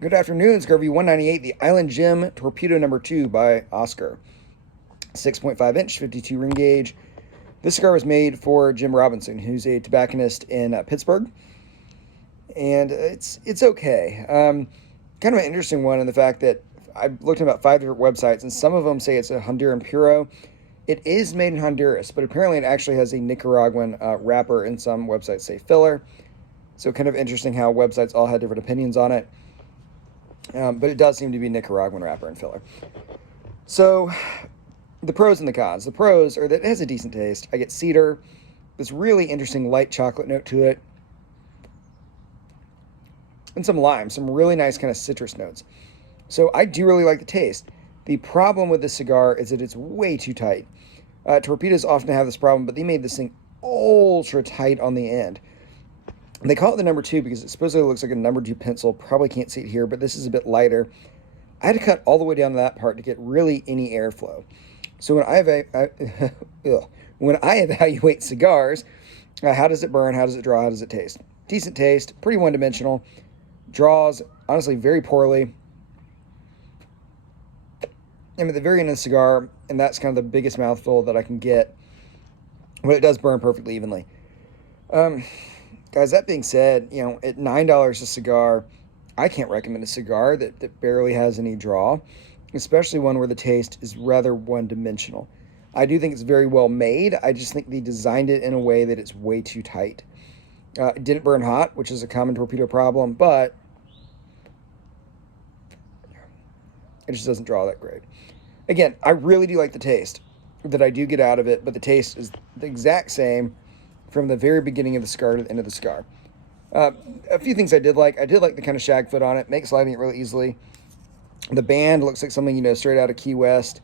Good afternoon, Cigar 198, the Island Gym Torpedo number 2 by Oscar. 6.5 inch, 52 ring gauge. This cigar was made for Jim Robinson, who's a tobacconist in Pittsburgh. And it's okay. Kind of an interesting one in the fact that I've looked at about 5 different websites, and some of them say it's a Honduran Puro. It is made in Honduras, but apparently it actually has a Nicaraguan wrapper, and some websites say filler. So kind of interesting how websites all had different opinions on it. But it does seem to be Nicaraguan wrapper and filler. So, the pros and the cons. The pros are that it has a decent taste. I get cedar, this really interesting light chocolate note to it, and some lime, some really nice kind of citrus notes. So I do really like the taste. The problem with this cigar is that it's way too tight. Torpedoes often have this problem, but they made this thing ultra tight on the end. They call it the number 2 because it supposedly looks like a number 2 pencil. Probably can't see it here, but this is a bit lighter. I had to cut all the way down to that part to get really any airflow. So when I evaluate cigars, how does it burn? How does it draw? How does it taste? Decent taste, pretty one-dimensional. Draws, honestly, very poorly. I'm at the very end of the cigar, and that's kind of the biggest mouthful that I can get. But it does burn perfectly evenly. Guys, that being said, at $9 a cigar, I can't recommend a cigar that barely has any draw, especially one where the taste is rather one-dimensional. I do think it's very well made. I just think they designed it in a way that it's way too tight. It didn't burn hot, which is a common torpedo problem, but it just doesn't draw that great. Again, I really do like the taste that I do get out of it, but the taste is the exact same from the very beginning of the cigar to the end of the cigar. A few things I did like. I did like the kind of shag foot on it. Makes lighting it really easily. The band looks like something, straight out of Key West.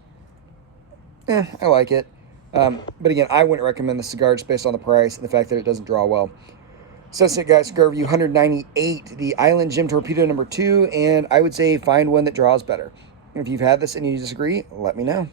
I like it. But again, I wouldn't recommend the cigar just based on the price and the fact that it doesn't draw well. So that's it, guys. Cigar Review 198, the Island Gym Torpedo number 2, and I would say find one that draws better. If you've had this and you disagree, let me know.